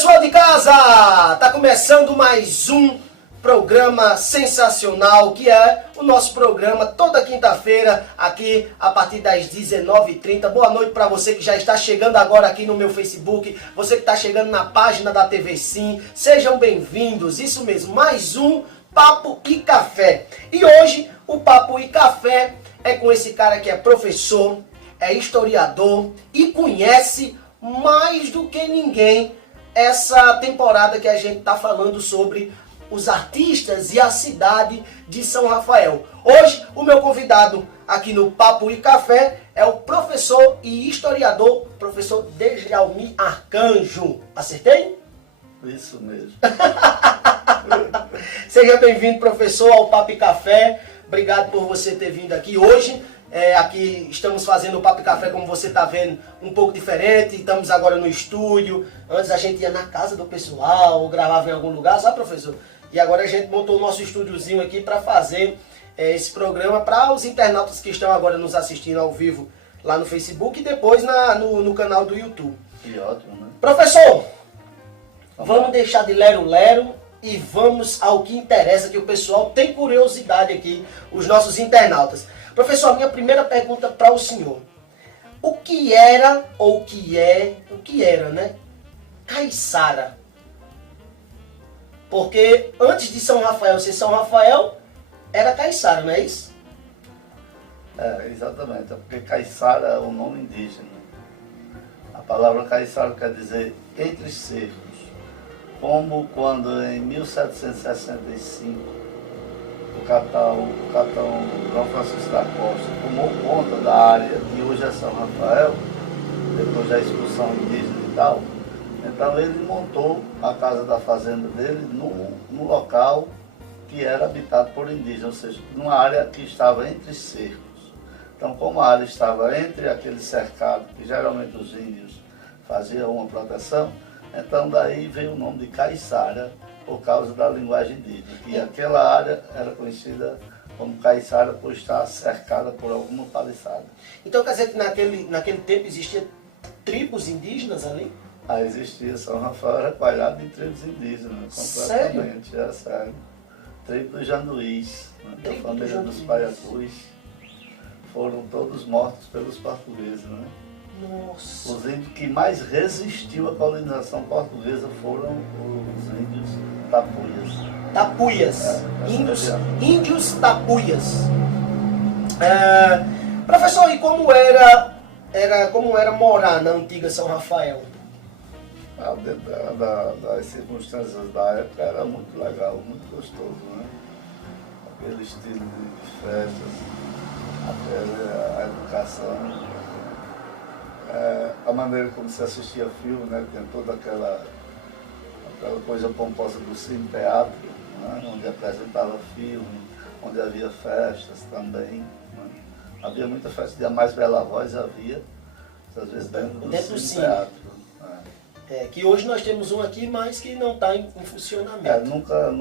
pessoal de casa! Tá começando mais um programa sensacional, que é o nosso programa toda quinta-feira, aqui a partir das 19h30. Boa noite para você que já está chegando agora aqui no meu Facebook, você que está chegando na página da TV Sim. Sejam bem-vindos, isso mesmo, mais um Papo e Café. E hoje o Papo e Café é com esse cara que é professor, é historiador e conhece mais do que ninguém essa temporada que a gente está falando sobre os artistas e a cidade de São Rafael. Hoje, o meu convidado aqui no Papo e Café é o professor e historiador, professor Dejalmir Arcanjo. Acertei? Isso mesmo. Seja bem-vindo, professor, ao Papo e Café. Obrigado por você ter vindo aqui hoje. Aqui estamos fazendo o Papo e Café, como você está vendo, um pouco diferente. Estamos agora no estúdio. Antes a gente ia na casa do pessoal, ou gravava em algum lugar, sabe, professor? E agora a gente montou o nosso estúdiozinho aqui para fazer esse programa para os internautas que estão agora nos assistindo ao vivo lá no Facebook e depois no canal do YouTube. Que ótimo, né? Professor, vamos deixar de lero-lero e vamos ao que interessa, que o pessoal tem curiosidade aqui, os nossos internautas. Professor, a minha primeira pergunta para o senhor. O que era, ou o que era, né? Caiçara. Porque antes de São Rafael ser São Rafael, era Caiçara, não é isso? Exatamente. É porque Caiçara é um nome indígena. A palavra Caiçara quer dizer entre cercos. Como quando em 1765 o capitão João Francisco da Costa tomou conta da área que hoje é São Rafael, depois da expulsão indígena e tal. Então ele montou a casa da fazenda dele num local que era habitado por indígenas, ou seja, numa área que estava entre cercos. Então, como a área estava entre aquele cercado, que geralmente os índios faziam uma proteção, então daí veio o nome de Caiçara, por causa da linguagem indígena. E aquela área era conhecida como Caiçara por estar cercada por alguma paliçada. Então quer dizer que naquele tempo existiam tribos indígenas ali? Existia, São Rafael era coalhado de tribos indígenas, completamente. Sério? Sério. Tribo dos Janduís, né, da Tribo família dos dos Paiacus, foram todos mortos pelos portugueses, né? Nossa. Os índios que mais resistiu à colonização portuguesa foram os índios tapuias. Tapuias. Índios tapuias. Professor, e como era morar na antiga São Rafael? Dentro das circunstâncias da época era muito legal, muito gostoso, né? Aquele estilo de festas, a educação, a maneira como se assistia filme, né? Tem toda aquela coisa pomposa do cine teatro, né? Onde apresentava filme, onde havia festas também, né? Havia muita festa, de A Mais Bela Voz havia, às vezes dentro do cine teatro. Que hoje nós temos um aqui, mas que não está em funcionamento. Nunca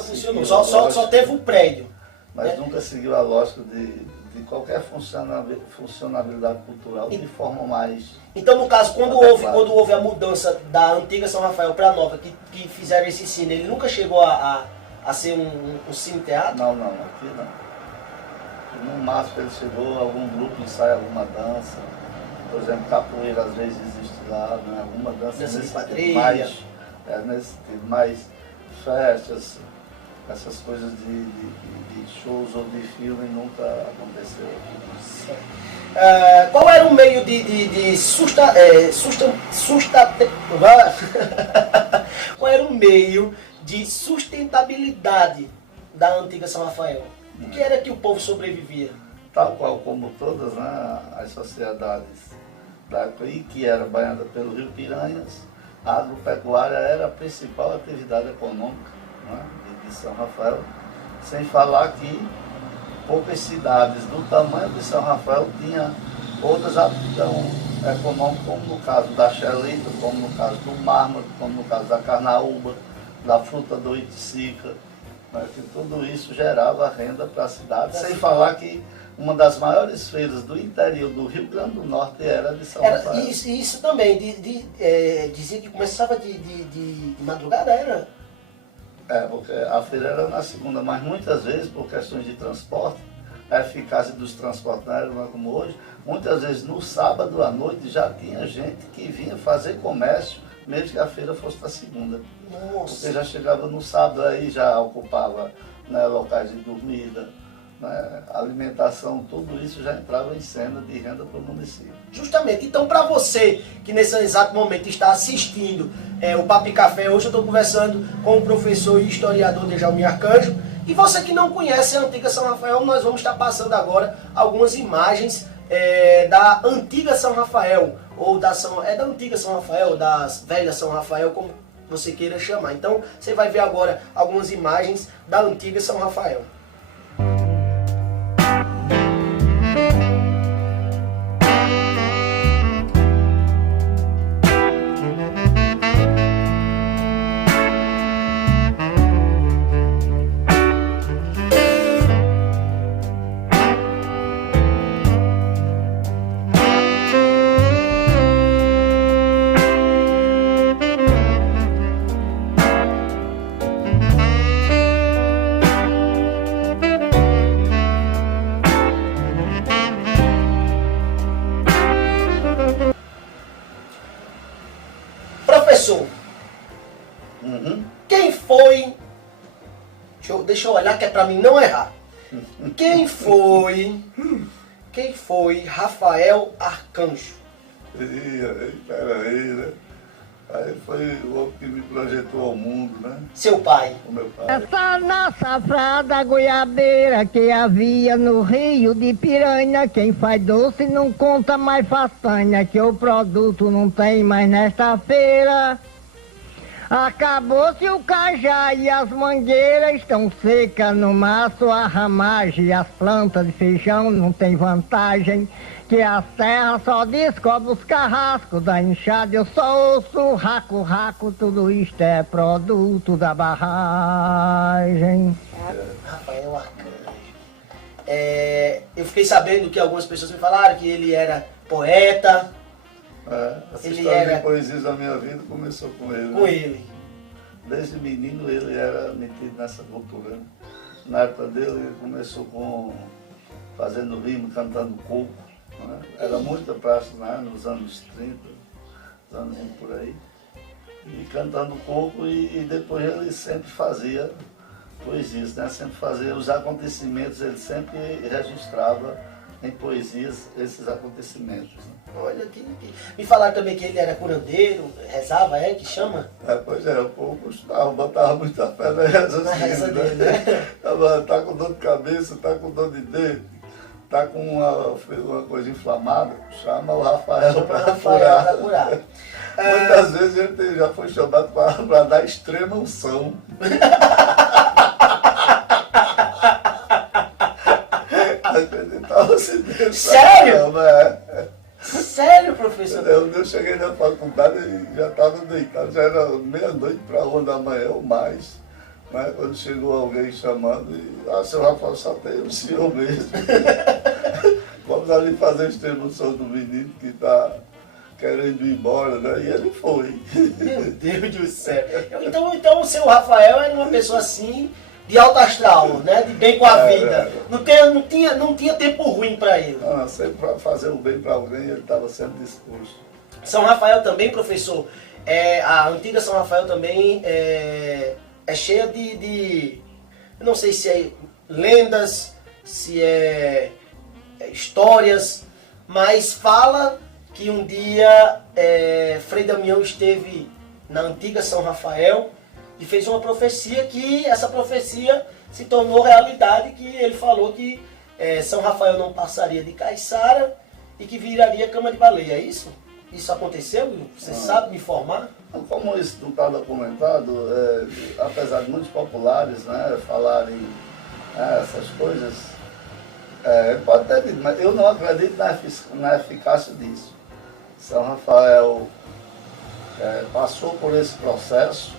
funcionou, só teve um prédio. Mas nunca seguiu a lógica de qualquer funcionalidade cultural de forma mais... Então, no caso, quando houve a mudança da antiga São Rafael para a nova, que fizeram esse cine, ele nunca chegou a ser um cine-teatro? Não, aqui não. No máximo ele chegou, algum grupo ensaia alguma dança. Por exemplo, capoeira às vezes existe lá, né? Alguma dança de nesse quadrilha. Nesse tipo, mais festas, essas coisas de shows ou de filme nunca aconteceu aqui. Qual era o meio qual era o meio de sustentabilidade da antiga São Rafael? O que era que o povo sobrevivia? Tal qual como todas, né, as sociedades da época, e que era banhada pelo Rio Piranhas, a agropecuária era a principal atividade econômica, né, de São Rafael, sem falar que poucas cidades do tamanho de São Rafael tinham outras aptidão econômica, como no caso da Xelita, como no caso do mármore, como no caso da carnaúba, da fruta do Iticica, né, que tudo isso gerava renda para a cidade, sem falar que uma das maiores feiras do interior do Rio Grande do Norte era de São Rafael. Isso também, dizia que começava de madrugada, era? Porque a feira era na segunda, mas muitas vezes, por questões de transporte, a eficácia dos transportes não era como hoje, muitas vezes no sábado à noite já tinha gente que vinha fazer comércio, mesmo que a feira fosse na segunda. Nossa. Porque já chegava no sábado, aí já ocupava, né, locais de dormida, né, alimentação, tudo isso já entrava em cena de renda para o município. Justamente. Então, para você que nesse exato momento está assistindo o Papo e Café, hoje eu estou conversando com o professor e historiador Djalmir Arcanjo. E você que não conhece a antiga São Rafael, nós vamos estar passando agora algumas imagens da antiga São Rafael, ou da antiga São Rafael, das velhas São Rafael, como você queira chamar. Então, você vai ver agora algumas imagens da antiga São Rafael. Professor, quem foi... Deixa eu olhar que é para mim não errar. Quem foi Rafael Arcanjo? Peraí, né? Aí foi o homem que me projetou ao mundo, né? Seu pai. O meu pai. Essa nossa frada goiabeira que havia no rio de piranha, quem faz doce não conta mais façanha, que o produto não tem mais nesta feira. Acabou-se o cajá e as mangueiras estão secas no maço, a ramagem e as plantas de feijão não tem vantagem, que a serra só descobre os carrascos da enxada, eu só ouço raco, tudo isto é produto da barragem. Rafael Arcanjo. Eu fiquei sabendo que algumas pessoas me falaram que ele era poeta. Essa Ele história era... de poesias da minha vida começou com ele. Com né? ele. Desde menino ele era metido nessa cultura. Né? Na época dele ele começou fazendo rimo, cantando coco. Né? Era muita praça, né? Nos anos 30, anos por aí. E cantando coco e depois ele sempre fazia poesias, né? Sempre fazia os acontecimentos, ele sempre registrava em poesias esses acontecimentos. Né? Olha, me falaram também que ele era curandeiro, rezava, que chama? Pois é, o povo botava muita fé na reza dele, né? Tá com dor de cabeça, tá com dor de dente, tá com uma coisa inflamada, chama o Rafael para curar. Muitas vezes ele já foi chamado para dar extrema unção. Acreditava-se nisso. Sério? Caramba, Sério, professor? Eu cheguei na faculdade e já estava deitado, já era meia-noite para 1 da manhã ou mais. Mas quando chegou alguém chamando, seu Rafael, só tem o senhor mesmo. Vamos ali fazer a extremação do menino que está querendo ir embora, né? E ele foi. Meu Deus do céu. Então o seu Rafael era uma pessoa assim, de alto astral, né? De bem com a vida. Não tinha tempo ruim para ele. Não, sempre para fazer o bem para alguém, ele estava sempre disposto. São Rafael também, professor, a antiga São Rafael também é cheia de... Eu não sei se é lendas, se é histórias, mas fala que um dia Frei Damião esteve na antiga São Rafael e fez uma profecia, que essa profecia se tornou realidade, que ele falou que São Rafael não passaria de Caiçara e que viraria cama de baleia. É isso? Isso aconteceu? Você sabe me informar? Como isso não está documentado, apesar de muitos populares, né, falarem essas coisas, pode ter vindo, mas eu não acredito na eficácia disso. São Rafael passou por esse processo,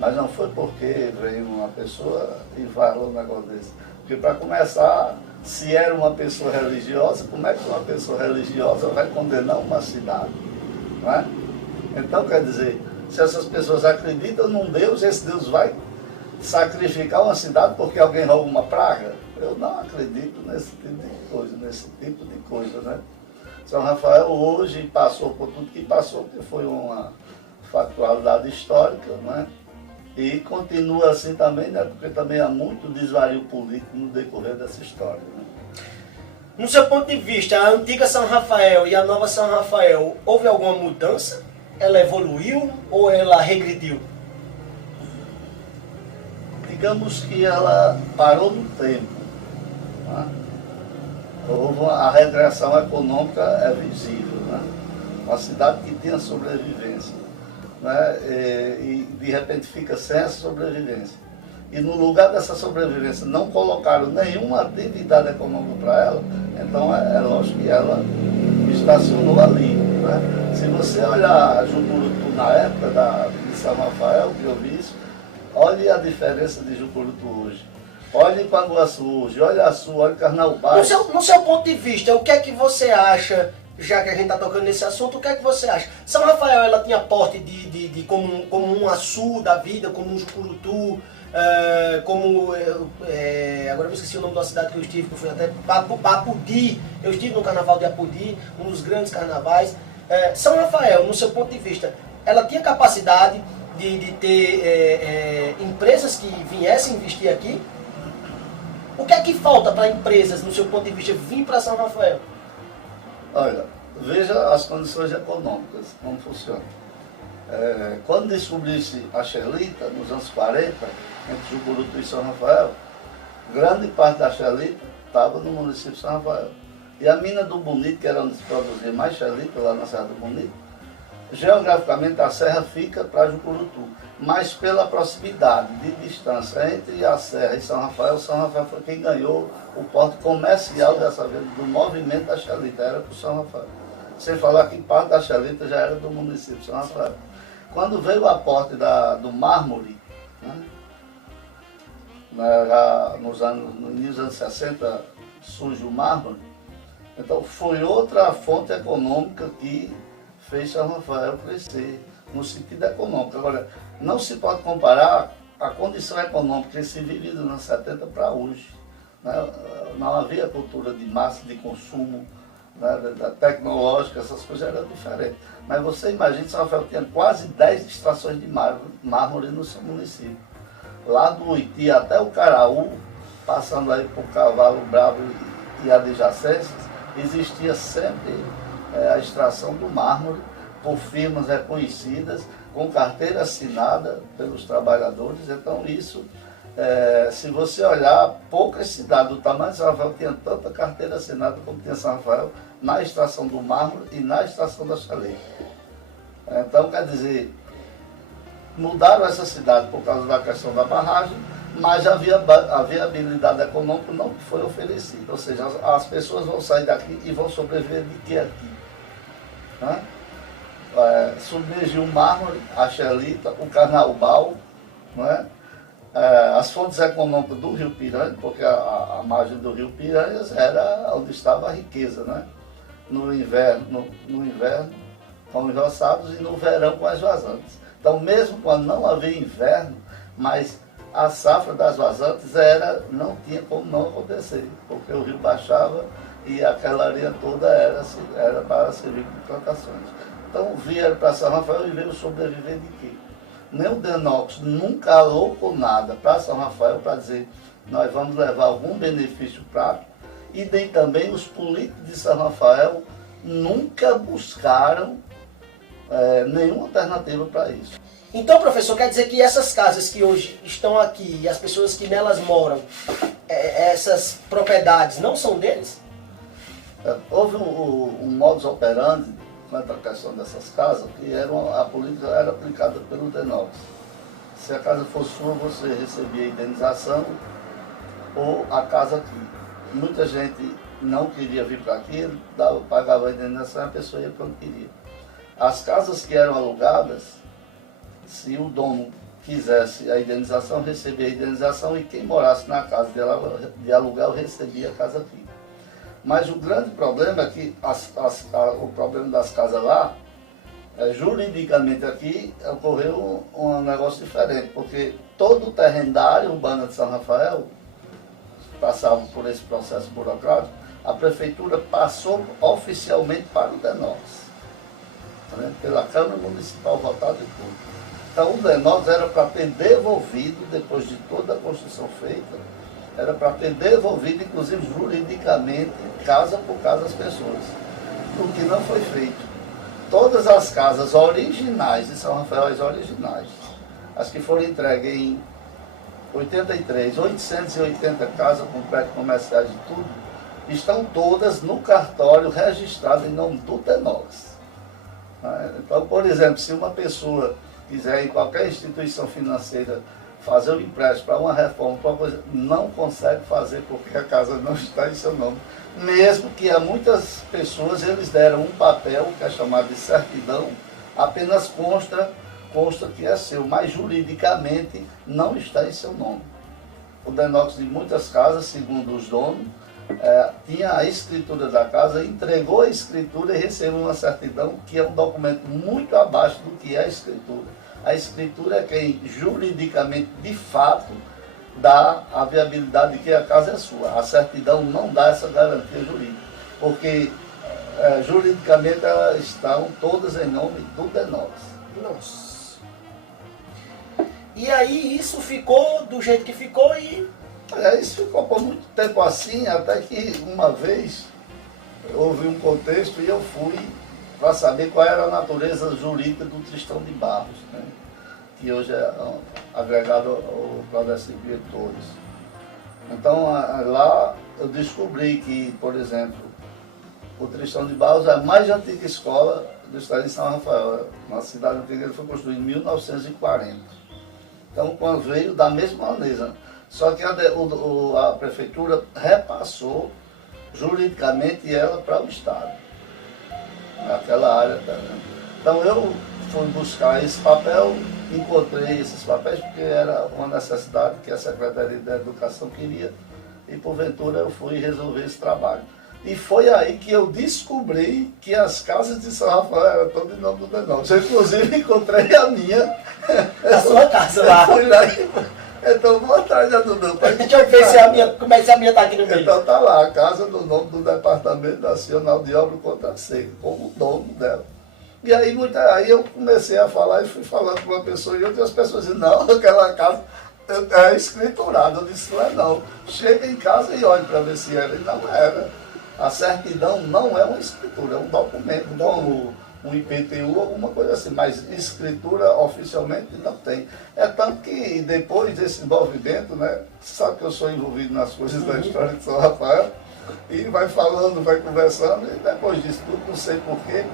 mas não foi porque veio uma pessoa e falou um negócio desse. Porque para começar, se era uma pessoa religiosa, como é que uma pessoa religiosa vai condenar uma cidade? Não é? Então, quer dizer, se essas pessoas acreditam num Deus, esse Deus vai sacrificar uma cidade porque alguém rouba uma praga? Eu não acredito nesse tipo de coisa, né? São Rafael hoje passou por tudo que passou, porque foi uma factualidade histórica, né? E continua assim também, né? Porque também há muito desvario político no decorrer dessa história, né? No seu ponto de vista, a antiga São Rafael e a nova São Rafael, houve alguma mudança? Ela evoluiu ou ela regrediu? Digamos que ela parou no tempo. Né? A regressão econômica é visível. Né? Uma cidade que tinha sobrevivência. Né? E de repente fica sem essa sobrevivência. E no lugar dessa sobrevivência não colocaram nenhuma atividade econômica para ela, então é lógico que ela estacionou ali. Né? Se você olhar Jucurutu na época de São Rafael, que eu vi isso, olhe a diferença de Jucurutu hoje. Olhe Panguaçu hoje, olhe Açu, olhe Carnaubal. No seu ponto de vista, o que é que você acha, já que a gente está tocando nesse assunto, o que é que você acha? São Rafael, ela tinha porte como um Açu da vida, como um Jucurutu, agora eu esqueci o nome da cidade que eu estive, que foi até Apudi. Eu estive no carnaval de Apudi, um dos grandes carnavais. São Rafael, no seu ponto de vista, ela tinha capacidade de ter empresas que viessem investir aqui? O que é que falta para empresas, no seu ponto de vista, vir para São Rafael? Olha, veja as condições econômicas, como funciona. Quando descobriu-se a Xelita, nos anos 40, entre Jucurutu e São Rafael, grande parte da Xelita estava no município de São Rafael. E a mina do Bonito, que era onde se produzia mais Xelita, lá na Serra do Bonito, geograficamente a serra fica para Jucurutu, mas pela proximidade de distância entre a serra e São Rafael foi quem ganhou o porte comercial dessa vez, do movimento da Xelita, era para o São Rafael. Sem falar que parte da Xelita já era do município de São Rafael. Quando veio o aporte do mármore, né, no início dos anos 60 surge o mármore, então foi outra fonte econômica que fez São Rafael crescer, no sentido econômico. Agora, não se pode comparar a condição econômica que se vivia nos anos 70 para hoje. Né? Não havia cultura de massa, de consumo, né, tecnológica, essas coisas eram diferentes. Mas você imagina, São Rafael tinha quase 10 extrações de mármore no seu município. Lá do Uiti até o Caraú, passando aí por Cavalo Bravo e adjacências, existia sempre a extração do mármore por firmas reconhecidas, com carteira assinada pelos trabalhadores. Então isso, se você olhar, poucas cidades do tamanho de São Rafael tinham tanta carteira assinada como tinha São Rafael na extração do mármore e na extração da Xelita. Então, quer dizer, mudaram essa cidade por causa da questão da barragem, mas a viabilidade econômica não foi oferecida. Ou seja, as pessoas vão sair daqui e vão sobreviver de que aqui? Né? Submergiu o mármore, a Xelita, o Carnaubal, não é? As fontes econômicas do Rio Piranha, porque a margem do Rio Piranhas era onde estava a riqueza, né? No inverno com os roçados e no verão com as vazantes. Então, mesmo quando não havia inverno, mas a safra das vazantes não tinha como não acontecer, porque o rio baixava e aquela areia toda era para servir de plantações. Então, vieram para São Rafael e veio sobreviver de quê? Nem o Denox nunca alocou nada para São Rafael para dizer nós vamos levar algum benefício prático, e nem também os políticos de São Rafael nunca buscaram nenhuma alternativa para isso. Então, professor, quer dizer que essas casas que hoje estão aqui e as pessoas que nelas moram, essas propriedades não são deles? Houve um modus operandi quanto à questão dessas casas, que a política era aplicada pelo Denox. Se a casa fosse sua, você recebia a indenização ou a casa aqui. Muita gente não queria vir para aqui, pagava a indenização e a pessoa ia para onde queria. As casas que eram alugadas, se o dono quisesse a indenização, recebia a indenização, e quem morasse na casa de aluguel recebia a casa fixa. Mas o grande problema é que o problema das casas lá, juridicamente aqui, ocorreu um negócio diferente, porque todo o terreno da área urbana de São Rafael passava por esse processo burocrático, a prefeitura passou oficialmente para o DENOX, né, pela Câmara Municipal votada e tudo. Então o DENOX era para ter devolvido, depois de toda a construção feita, era para ter devolvido, inclusive juridicamente, casa por casa, as pessoas. O que não foi feito. Todas as casas originais de São Rafael, as originais, as que foram entregues em 83, 880 casas com prédio comerciais e tudo, estão todas no cartório registrado em nome do DENOX. Então, por exemplo, se uma pessoa quiser em qualquer instituição financeira fazer um empréstimo para uma reforma, para uma coisa, não consegue fazer porque a casa não está em seu nome. Mesmo que a muitas pessoas eles deram um papel, que é chamado de certidão, apenas consta que é seu, mas juridicamente não está em seu nome. O DENOX de muitas casas, segundo os donos, tinha a escritura da casa, entregou a escritura e recebeu uma certidão, que é um documento muito abaixo do que é a escritura. A escritura é quem juridicamente, de fato, dá a viabilidade de que a casa é sua. A certidão não dá essa garantia jurídica, porque juridicamente elas estão todas em nome do DENOX. Nossa. E aí isso ficou do jeito que ficou e... Isso ficou por muito tempo assim, até que uma vez houve um contexto e eu fui para saber qual era a natureza jurídica do Tristão de Barros, né? Que hoje é agregado ao Claudete Diretores. Então lá eu descobri que, por exemplo, o Tristão de Barros é a mais antiga escola do estado de São Rafael. Uma cidade antiga, ele foi construído em 1940. Então, quando veio da mesma maneira, só que a prefeitura repassou juridicamente ela para o estado, naquela área. Então eu fui buscar esse papel, encontrei esses papéis porque era uma necessidade que a Secretaria da Educação queria, e porventura eu fui resolver esse trabalho. E foi aí que eu descobri que as casas de São Rafael eram todas em nome do DENOX. Eu, inclusive, encontrei a minha. A sua casa lá. Fui lá e... Então, vou atrás do meu pai. Deixa eu ver se a minha, como é que a minha está aqui no meio. Então, tá lá, a casa no nome do Departamento Nacional de Obra contra a Seca, como dono dela. E aí, aí eu comecei a falar e fui falando com uma pessoa e outras pessoas diziam, não, aquela casa é escriturada. Eu disse, não é não. Chega em casa e olhe para ver se era. E não era. A certidão não é uma escritura, é um documento, como um IPTU, alguma coisa assim, mas escritura oficialmente não tem. É tanto que depois desse envolvimento, né, sabe que eu sou envolvido nas coisas da história de São Rafael, e vai falando, vai conversando, e depois disso tudo, não sei porquê,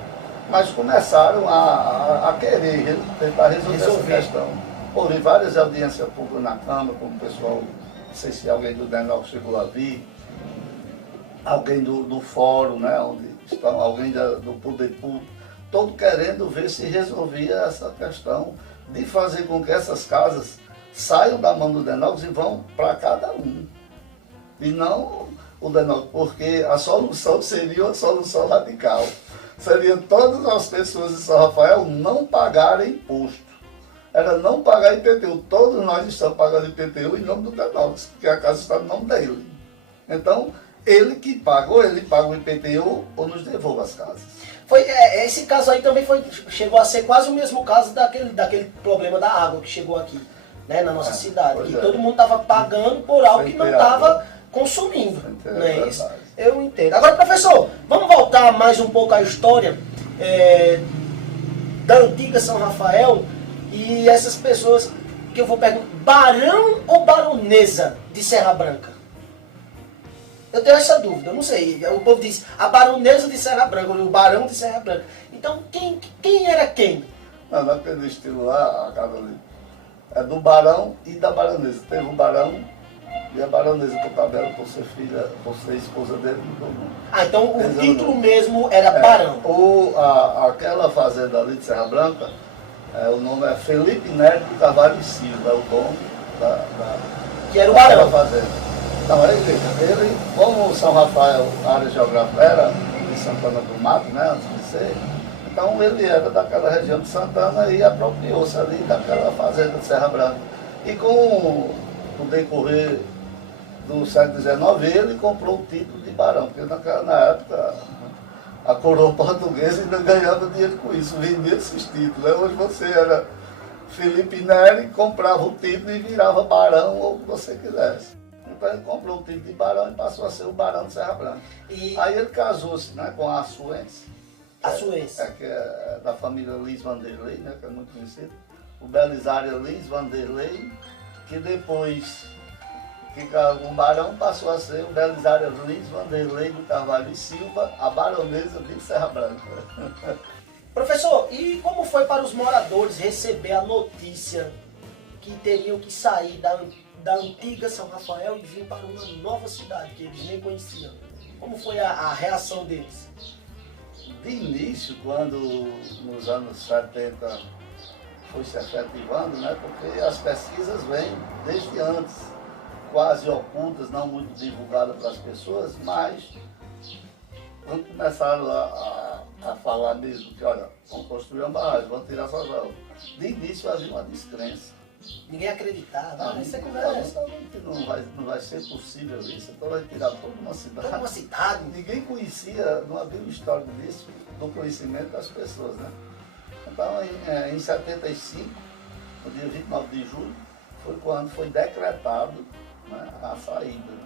mas começaram a querer tentar resolver essa questão. Houve várias audiências públicas na Câmara, como o pessoal, não sei se alguém do DENOX chegou a vir, alguém do fórum, né, onde estão, alguém do poder público, todo querendo ver se resolvia essa questão de fazer com que essas casas saiam da mão do DENOX e vão para cada um. E não o DENOX, porque a solução seria uma solução radical. Seria todas as pessoas de São Rafael não pagarem imposto. Era não pagar IPTU. Todos nós estamos pagando IPTU em nome do DENOX, porque a casa está no nome dele. Então, ele que paga, ou ele paga o IPTU ou nos devolve as casas. Esse caso aí também chegou a ser quase o mesmo caso daquele problema da água que chegou aqui, né, na nossa cidade. Que todo mundo estava pagando por algo que não estava consumindo. Não é isso? Eu entendo. Agora, professor, vamos voltar mais um pouco à história da antiga São Rafael e essas pessoas que eu vou perguntar, barão ou baronesa de Serra Branca? Eu tenho essa dúvida, eu não sei. O povo diz a baronesa de Serra Branca, o barão de Serra Branca. Então, quem era quem? Não, naquele estilo lá, a casa ali, é do barão e da baronesa. Teve o barão e a baronesa por tabela, por ser filha, por ser esposa dele, não todo mundo. Ah, então o título mesmo era barão. Aquela fazenda ali de Serra Branca O nome é Felipe Nery de Carvalho e Silva, é o dono que era o barão. Fazenda. Então, ele, como São Rafael, a área geográfica era em Santana do Mato, né, antes de ser, então ele era daquela região de Santana e apropriou-se ali daquela fazenda de Serra Branca. E com o decorrer do século XIX, ele comprou o título de barão, porque na época a coroa portuguesa ainda ganhava dinheiro com isso, vendia esses títulos. Hoje você era Felipe Nery, comprava o título e virava barão ou o que você quisesse. Então ele comprou o título de barão e passou a ser o barão de Serra Branca. Aí ele casou-se, né, com a Açuense. Que é da família Lins Vanderlei, né, que é muito conhecido. O Belisário Lins Vanderlei, que depois que o barão passou a ser o Belisário Lins Vanderlei do Carvalho e Silva, a baronesa de Serra Branca. Professor, e como foi para os moradores receber a notícia que teriam que sair da antiga São Rafael e vir para uma nova cidade que eles nem conheciam? Como foi a reação deles? De início, quando nos anos 70 foi se efetivando, né, porque as pesquisas vêm desde antes, quase ocultas, não muito divulgadas para as pessoas, mas quando começaram a falar mesmo que, olha, vamos construir uma barragem, vamos tirar essa água. De início havia uma descrença. Ninguém acreditava, Isso é conversa. Não vai ser possível isso, então vai tirar toda uma cidade. Toda uma cidade. Ninguém conhecia, não havia um histórico disso, do conhecimento das pessoas, né? Então, em 75, no dia 29 de julho, foi quando foi decretado, né, a saída. Né?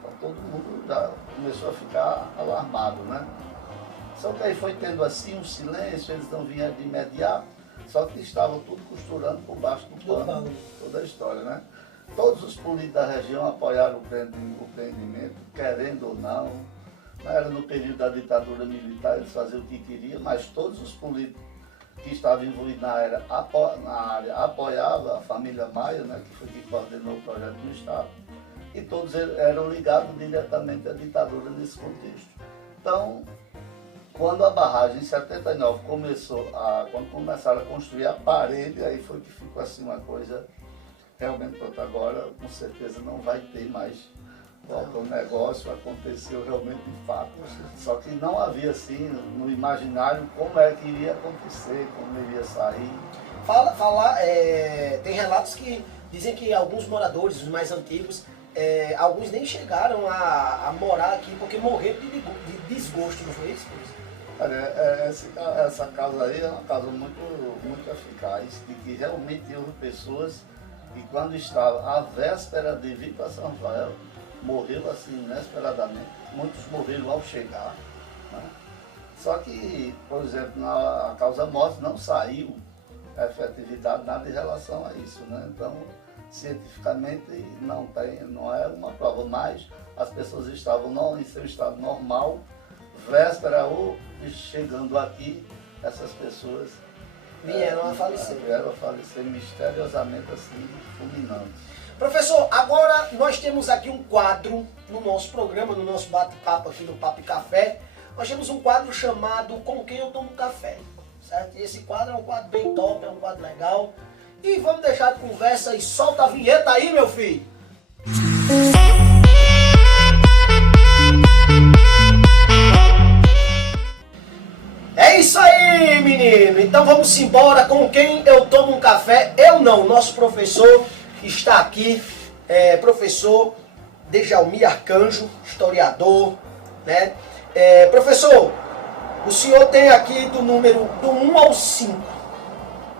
Então todo mundo já começou a ficar alarmado, né? Só que aí foi tendo assim um silêncio, eles não vinham de imediato, só que estavam tudo costurando por baixo do pano, toda a história, né? Todos os políticos da região apoiaram o empreendimento, querendo ou não. Era no período da ditadura militar, eles faziam o que queriam, mas todos os políticos que estavam envolvidos na área apoiavam a família Maia, né, que foi quem coordenou o projeto no Estado, e todos eram ligados diretamente à ditadura nesse contexto. Então, quando a barragem em 79 quando começaram a construir a parede, aí foi que ficou assim uma coisa realmente pronto. Agora, com certeza, não vai ter mais volta ao negócio, aconteceu realmente de fato. Só que não havia assim no imaginário como é que iria acontecer, como iria sair. Tem relatos que dizem que alguns moradores, os mais antigos, alguns nem chegaram a morar aqui porque morreram de desgosto, não foi isso? Essa casa aí é uma casa muito eficaz, de que realmente houve pessoas que quando estava à véspera de vir para São Rafael, morreu assim inesperadamente, muitos morreram ao chegar, né? Só que, por exemplo, a causa-morte não saiu a efetividade nada em relação a isso, né? Então, cientificamente não é uma prova, mas as pessoas estavam em seu estado normal, véspera ou chegando aqui, essas pessoas vieram a falecer. Vieram a falecer misteriosamente assim, fulminantes. Professor, agora nós temos aqui um quadro no nosso programa, no nosso bate-papo aqui no Papo e Café. Nós temos um quadro chamado Com Quem Eu Tomo Café, certo? E esse quadro é um quadro bem top, é um quadro legal. E vamos deixar de conversa e solta a vinheta aí, meu filho! É isso aí, menino! Então vamos embora. Com quem eu tomo um café? Eu não, nosso professor está aqui, professor Dejalmir Arcanjo, historiador, né? Professor, o senhor tem aqui do número do 1 ao 5.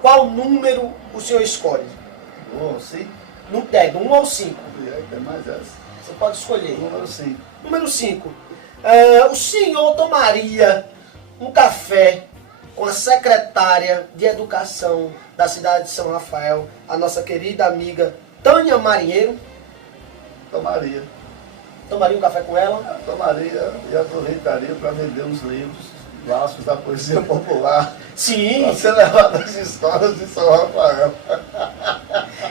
Qual número o senhor escolhe? Do 1 ao 5? Do 1 ao 5. Tem mais essa. Você pode escolher. Número 5. Número 5. O senhor tomaria um café com a secretária de Educação da cidade de São Rafael, a nossa querida amiga Tânia Marinheiro? Tomaria. Tomaria um café com ela? Tomaria e aproveitaria para vender uns livros, clássicos da poesia popular. Sim. Para ser levado às escolas de São Rafael.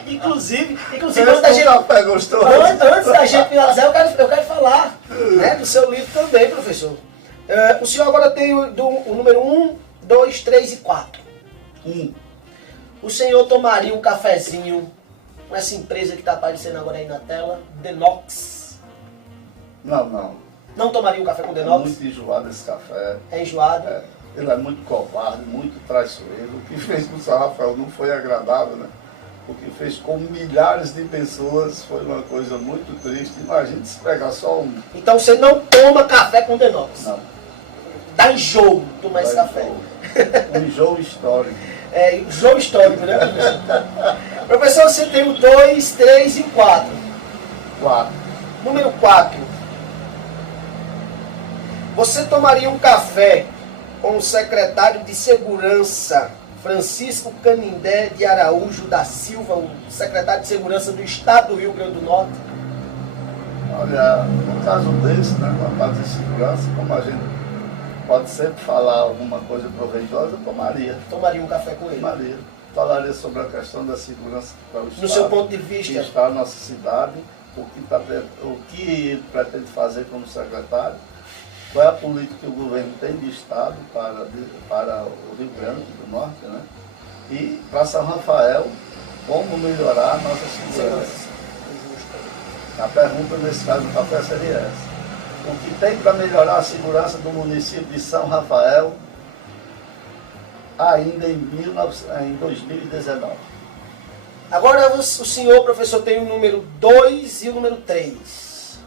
Inclusive antes da gente, antes da gente finalizar, eu quero falar, né, do seu livro também, professor. O senhor agora tem o número 1, 2, 3 e 4. O senhor tomaria um cafezinho com essa empresa que está aparecendo agora aí na tela, Denox? Não. Não tomaria um café com É Denox? muito enjoado esse café. É enjoado? É, ele é muito covarde, muito traiçoeiro. O que fez com o São Rafael não foi agradável, né? O que fez com milhares de pessoas foi uma coisa muito triste. Imagine se pegar só um. Então você não toma café com Denox? Não. Dá enjoo tomar esse café. Um enjoo histórico. É, enjoo histórico, né, professor? Professor, você tem o 2, 3 e 4. 4. Número 4. Você tomaria um café com o secretário de Segurança, Francisco Canindé de Araújo da Silva, o secretário de Segurança do Estado do Rio Grande do Norte? Olha, no caso desse, né, com a parte de segurança, como a gente pode sempre falar alguma coisa proveitosa, eu tomaria. Tomaria um café com ele? Tomaria. Falaria sobre a questão da segurança para o Estado. No seu ponto de vista? Que está na nossa cidade, o que ele pretende fazer como secretário, qual é a política que o governo tem de Estado para o Rio Grande do Norte, né? E para São Rafael, como melhorar a nossa segurança. A pergunta nesse caso do café seria essa. O que tem para melhorar a segurança do município de São Rafael ainda em 2019? Agora o senhor, professor, tem o número 2 e o número 3.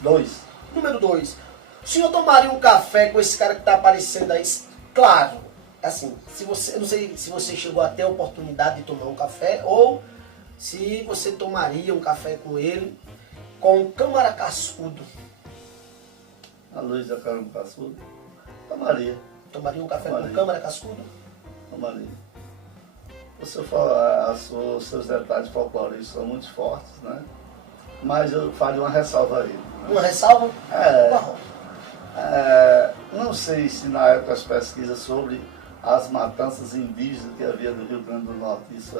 2. Número 2. O senhor tomaria um café com esse cara que está aparecendo aí? Claro, assim, eu não sei se você chegou a ter a oportunidade de tomar um café ou se você tomaria um café com ele, com o Câmara Cascudo. A Luísa Carmo Cascudo? Tomaria. Tomaria um café Tomaria. com o Câmara Cascudo? Tomaria. Você fala, os seus detalhes folclóricos são muito fortes, né? Mas eu faria uma ressalva aí. Né? Uma ressalva? Não sei se na época as pesquisas sobre as matanças indígenas que havia no Rio Grande do Norte, isso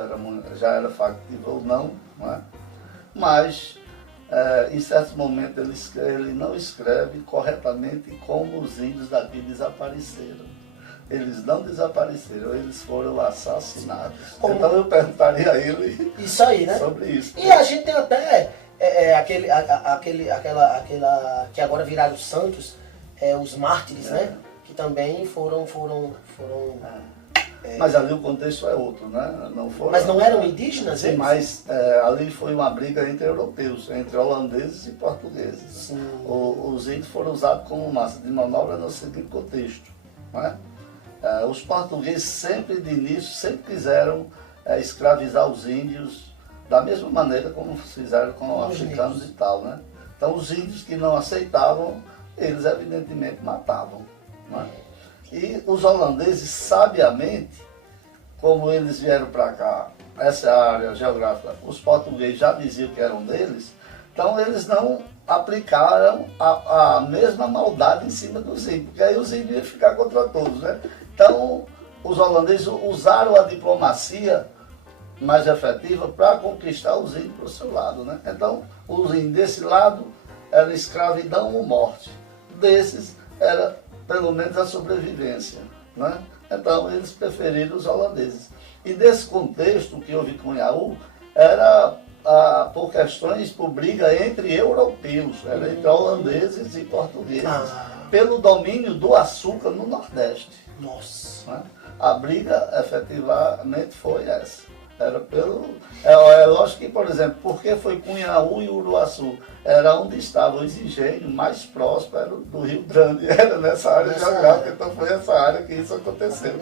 já era factível ou não, né? Mas em certos momentos ele não escreve corretamente como os índios daqui desapareceram. Eles não desapareceram, eles foram assassinados. Como? Então eu perguntaria a ele Isso aí, né? sobre isso. E a gente tem até aquela que agora viraram santos, os mártires, né? Que também foram Mas ali o contexto é outro, né? Mas não eram indígenas, sim, eles? mas ali foi uma briga entre europeus, entre holandeses e portugueses. Os índios foram usados como massa de manobra no seguinte contexto, né? Os portugueses sempre de início sempre quiseram escravizar os índios da mesma maneira como fizeram com os africanos e tal, né? Então os índios que não aceitavam, eles evidentemente matavam, né? E os holandeses, sabiamente, como eles vieram para cá, essa é a área geográfica, os portugueses já diziam que eram deles, então eles não aplicaram a mesma maldade em cima dos índios, porque aí os índios iam ficar contra todos, né? Então, os holandeses usaram a diplomacia mais efetiva para conquistar os índios para o seu lado, né? Então, os índios desse lado era escravidão ou morte, desses era pelo menos a sobrevivência, né? Então eles preferiram os holandeses. E desse contexto que houve com Cunhaú, era por questões, por briga entre europeus, era entre holandeses e portugueses, pelo domínio do açúcar no Nordeste. Nossa! Né? A briga efetivamente foi essa. Era pelo. É lógico que, por exemplo, porque foi Cunhaú e Uruaçu? Era onde estavam os engenhos mais prósperos do Rio Grande, era nessa área geográfica, então foi essa área que isso aconteceu.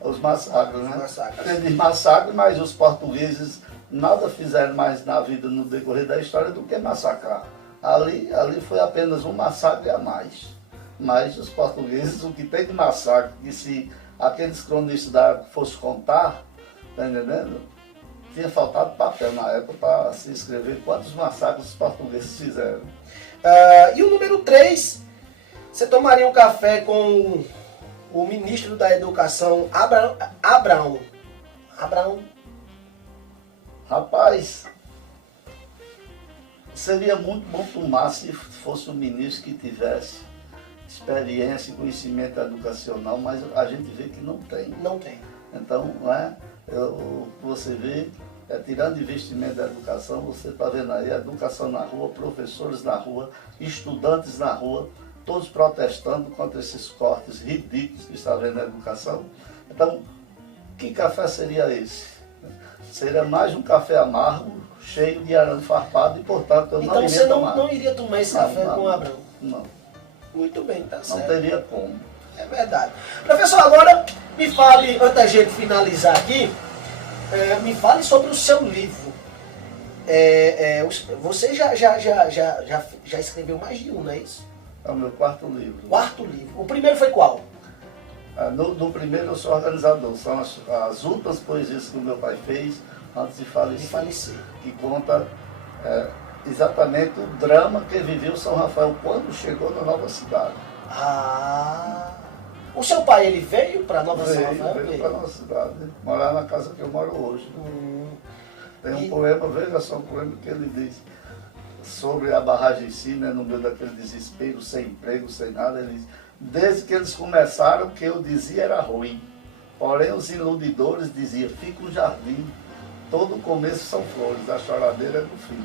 Os massacres, né? Eles massacres, mas os portugueses nada fizeram mais na vida no decorrer da história do que massacrar. Ali foi apenas um massacre a mais. Mas os portugueses, o que tem de massacre, que se aqueles cronistas da época fossem contar, tá entendendo? Tinha faltado papel na época para se escrever quantos massacres os portugueses fizeram. E o número 3, você tomaria um café com o ministro da Educação, Abraão? Rapaz, seria muito bom tomar se fosse um ministro que tivesse experiência e conhecimento educacional, mas a gente vê que não tem. Não tem. Então, não é? Você vê, tirando investimento da educação, você está vendo aí a educação na rua, professores na rua, estudantes na rua, todos protestando contra esses cortes ridículos que está havendo na educação. Então, que café seria esse? Seria mais um café amargo, cheio de arame farpado e, portanto, eu então não iria você tomar. não iria tomar esse café com o Abrão? Não. Muito bem, tá certo. Não teria como. É verdade. Professor, agora me fale, antes da gente finalizar aqui, me fale sobre o seu livro. Você já escreveu mais de um, não é isso? É o meu quarto livro. Quarto livro. O primeiro foi qual? No primeiro eu sou organizador. São as últimas poesias que o meu pai fez antes de falecer. Que conta exatamente o drama que viveu São Rafael quando chegou na nova cidade. O seu pai, ele veio para Nova São Rafael? Veio para a nossa cidade, morar na casa que eu moro hoje. Tem um poema, veja só um poema que ele diz sobre a barragem em si, né, no meio daquele desespero, sem emprego, sem nada. Ele diz: desde que eles começaram, o que eu dizia era ruim. Porém, os iludidores diziam: fica um jardim, todo começo são flores, a choradeira é do fim.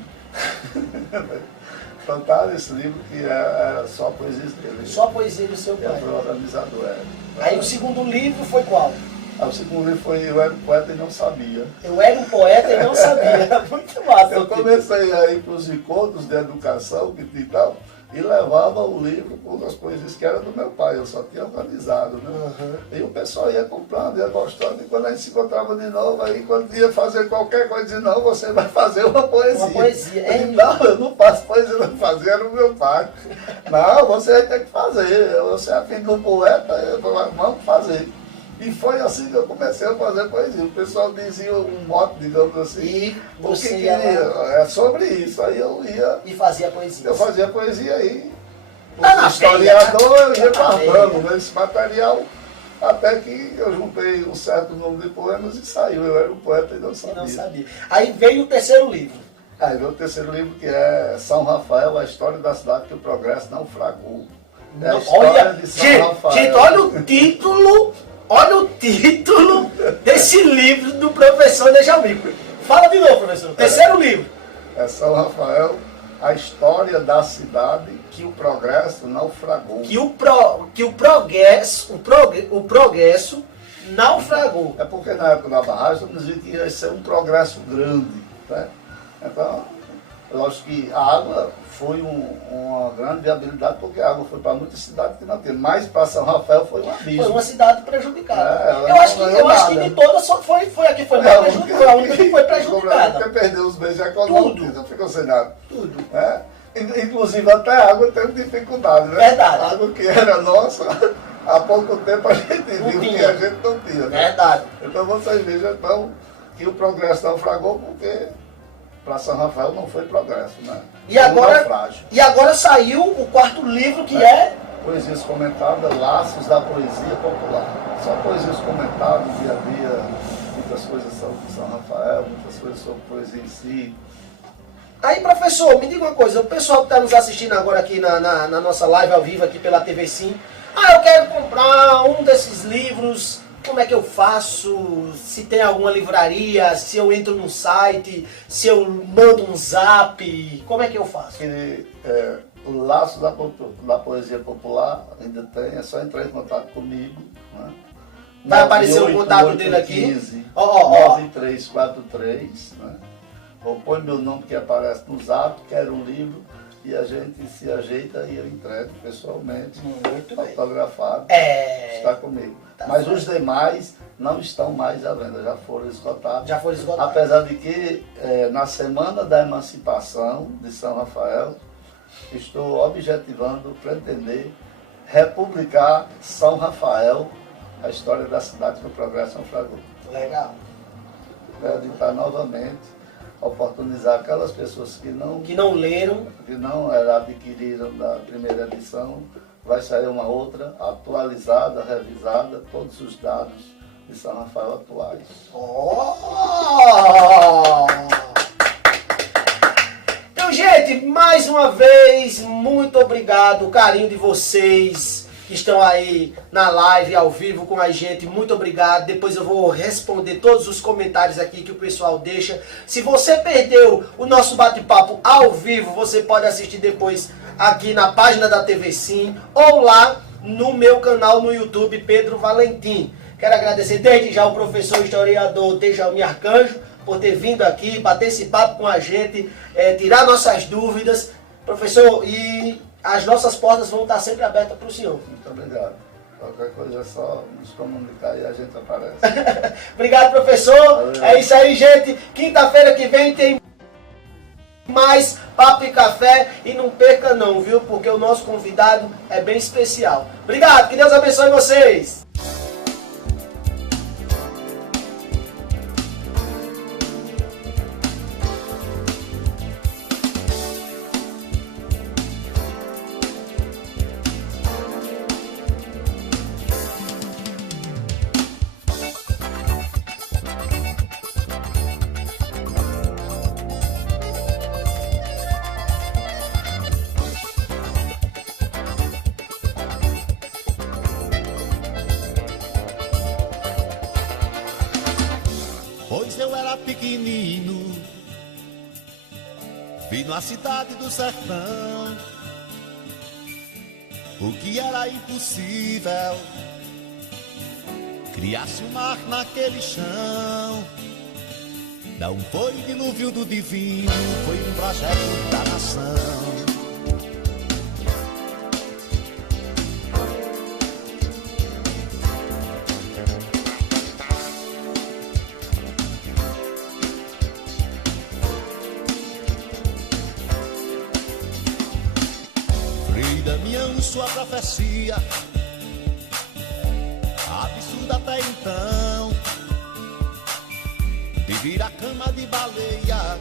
Fantástico esse livro, que era só poesias dele. Só poesia do seu pai. Foi o organizador. Aí o segundo livro foi qual? O segundo livro foi Eu Era um Poeta e Não Sabia. Eu era um poeta e não sabia. Muito massa. Eu comecei a ir para os encontros de educação e tal, e levava o livro com as poesias que eram do meu pai, eu só tinha organizado, né? E o pessoal ia comprando, ia gostando, e quando a gente se encontrava de novo, aí quando ia fazer qualquer coisa, dizia: não, você vai fazer uma poesia. Uma poesia. Não, eu não faço poesia, não fazia, era o meu pai. Não, você vai ter que fazer, você é filho de um poeta, vamos fazer. E foi assim que eu comecei a fazer poesia. O pessoal dizia um mote, digamos assim. E o você que queria. É sobre isso. Aí eu ia. E fazia poesia. Eu fazia poesia aí. Tá Historiador, eu ia Tá guardando esse material. Até que eu juntei um certo número de poemas e saiu. Eu era um poeta e não sabia. Aí veio o terceiro livro. Aí veio o terceiro livro, que é São Rafael, a história da cidade que o progresso naufragou. É a história de São Rafael. Gente, olha o título. Olha o título desse livro do professor Djalmir. Fala de novo, professor. Terceiro livro. É São Rafael, a história da cidade que o progresso naufragou. Que o progresso naufragou. É porque na época da barragem nos dizia que ia ser um progresso grande, né? Então, lógico que a água foi uma grande viabilidade, porque a água foi para muitas cidades que não tem. Mas para São Rafael foi um abismo. Foi uma cidade prejudicada. Eu acho que de todas foi a que foi mais prejudicada. Foi a única que foi prejudicada. Porque perdeu os bens econômicos e não ficou sem nada. Tudo. Né? Inclusive até a água teve dificuldade, né? Verdade. A água que era nossa, há pouco tempo a gente viu que a gente não tinha. Né? Verdade. Então vocês vejam então, que o progresso naufragou porque para São Rafael não foi progresso, né? E agora saiu o quarto livro, que é Poesias Comentadas, Laços da Poesia Popular. São poesias comentadas dia a dia, muitas coisas sobre São Rafael, muitas coisas sobre poesia em si. Aí, professor, me diga uma coisa, o pessoal que está nos assistindo agora aqui na nossa live ao vivo aqui pela TV Sim, eu quero comprar um desses livros, como é que eu faço? Se tem alguma livraria, se eu entro num site, se eu mando um zap, como é que eu faço? O Laço da Poesia Popular ainda tem, é só entrar em contato comigo. Né? Vai aparecer o contato dele aqui. 9343, né? Ou põe meu nome que aparece no zap, quero um livro, e a gente se ajeita e eu entrego pessoalmente, autografado, está comigo. Mas os demais não estão mais à venda, já foram esgotados. Apesar de que na semana da emancipação de São Rafael, estou objetivando, pretender republicar São Rafael, a história da cidade que o progresso naufragou. Legal. Quero editar novamente, oportunizar aquelas pessoas que não leram, que não adquiriram da primeira edição. Vai sair uma outra, atualizada, revisada, todos os dados de São Rafael atuais. Então, gente, mais uma vez, muito obrigado, o carinho de vocês. que estão aí na live, ao vivo com a gente, muito obrigado. Depois eu vou responder todos os comentários aqui que o pessoal deixa. Se você perdeu o nosso bate-papo ao vivo, você pode assistir depois aqui na página da TV Sim ou lá no meu canal no YouTube, Pedro Valentim. Quero agradecer desde já ao professor historiador Djalmir Arcanjo por ter vindo aqui, bater esse papo com a gente, tirar nossas dúvidas. Professor, e as nossas portas vão estar sempre abertas para o senhor. Muito obrigado. Qualquer coisa é só nos comunicar e a gente aparece. Obrigado, professor. Valeu. É isso aí, gente. Quinta-feira que vem tem mais Papo e Café. E não perca não, viu? Porque o nosso convidado é bem especial. Obrigado. Que Deus abençoe vocês. Pois eu era pequenino, vi na cidade do sertão o que era impossível, criasse um mar naquele chão. Não foi dilúvio do divino, foi um projeto da nação. Sua profecia absurda até então, de vir a cama de baleia,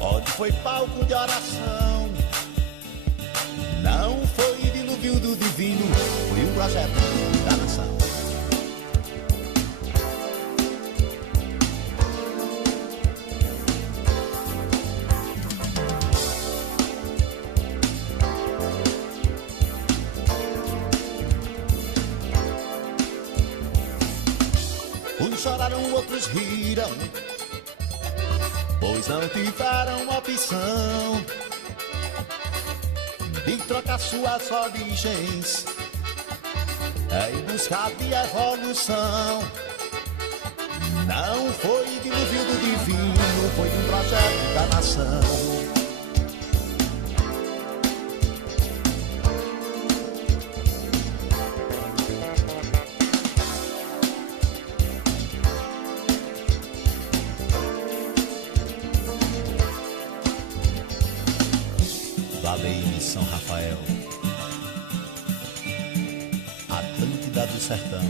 onde foi palco de oração. Não foi dilúvio do divino, foi um projeto da nação. Uns choraram, outros riram, pois não tiveram opção de trocar suas origens em busca de evolução. Não foi dilúvio do divino, foi um projeto da nação. Valei São Rafael, Atlântida do sertão,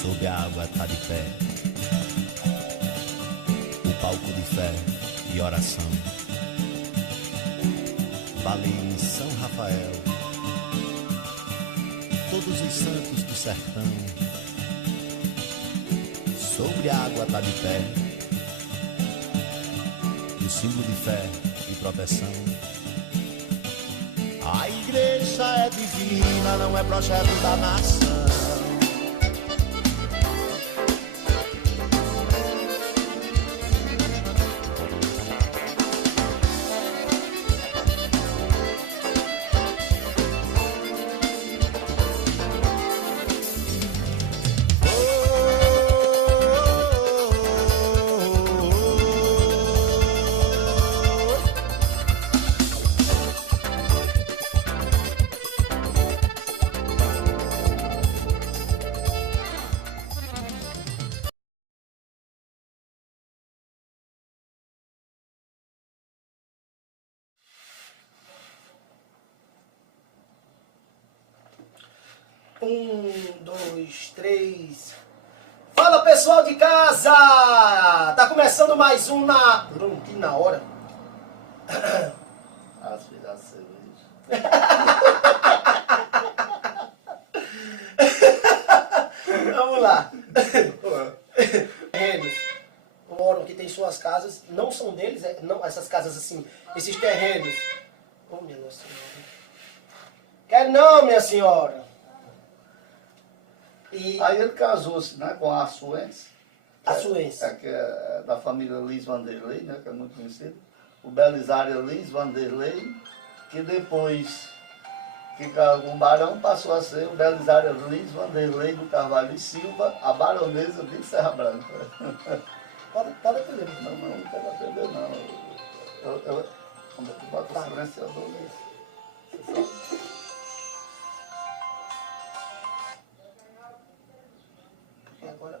sob a água tá de pé, o palco de fé e oração. Valei São Rafael, todos os santos do sertão, sobre a água tá de pé, o símbolo de fé e proteção. A igreja é divina, não é projeto da nação. Um, dois, três. Fala, pessoal de casa! Tá começando mais um na... Que na hora. Aspirar cerveja. Vamos lá. Terrenos moram que tem suas casas, não são deles, não, essas casas assim, esses terrenos Oh, minha Nossa Senhora. Quero não, minha senhora. E Aí ele casou-se, né, com a Assuense. Assuense. Que é da família Lins Vanderlei, né, que é muito conhecido. O Belisário Lins Vanderlei, que depois que o barão passou a ser o Belisário Lins Vanderlei do Carvalho e Silva, a baronesa de Serra Branca. Pode aprender. Não quero aprender, não. Quando eu boto o silenciador nesse. Você sabe? Agora,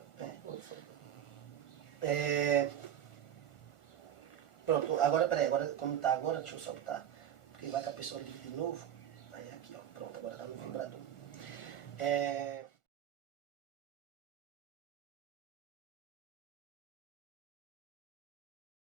pronto, agora, peraí, agora, como tá agora, deixa eu soltar, porque vai que a pessoa liga de novo, aí aqui, ó, pronto, agora tá no vibrador.